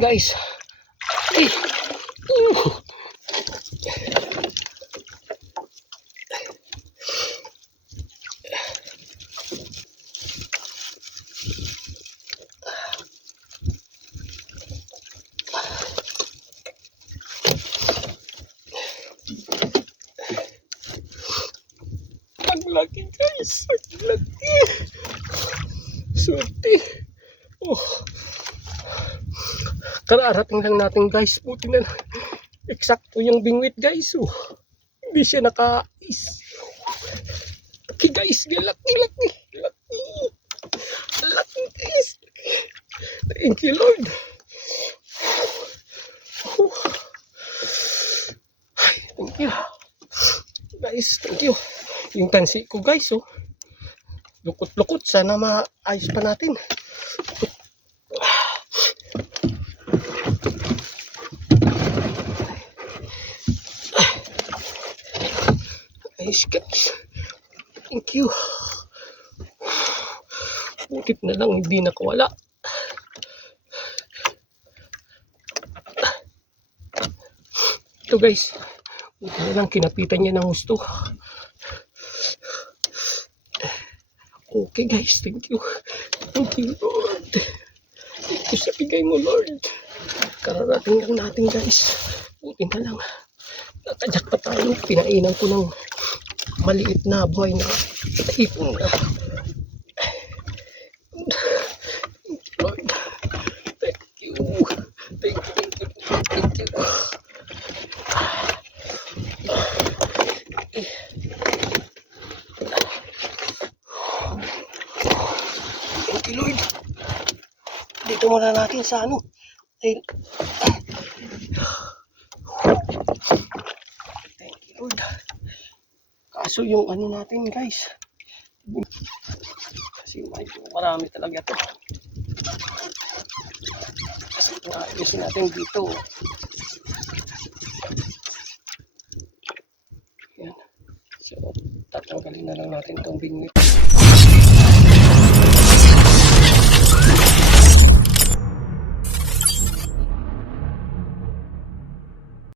guys. Ay. Ang laki guys, ang laki. Swerte. Oh. Kararating lang natin guys. Buti na eksakto yung bingwit guys. Oh. Hindi siya naka-is. Okay guys, laki. Laki guys. Thank you Lord. Oh. Ay, thank you. Guys, thank you. Yung tansi ko guys, oh. Lukot-lukot. Sana maayos pa natin. Ayos guys. Thank you. Butit na lang hindi nakawala. Ito guys. Buti na lang kinapitan niya ng gusto. Okay guys, thank you. Thank you Lord. Thank you sa bigay mo Lord. Kararating lang natin guys. Buti na lang. Nakajak pa tayo. Pinainan ko ng maliit na buhay na ipon na. Thank you Lord. Thank you. Thank you. Thank you Lord. Dito muna natin sa ano. Thank you Lord. Kaso yung ano natin guys. Kasi marami talaga to. Kasi ayusin natin dito. Yan. So tatanggalin na lang natin itong bingwit.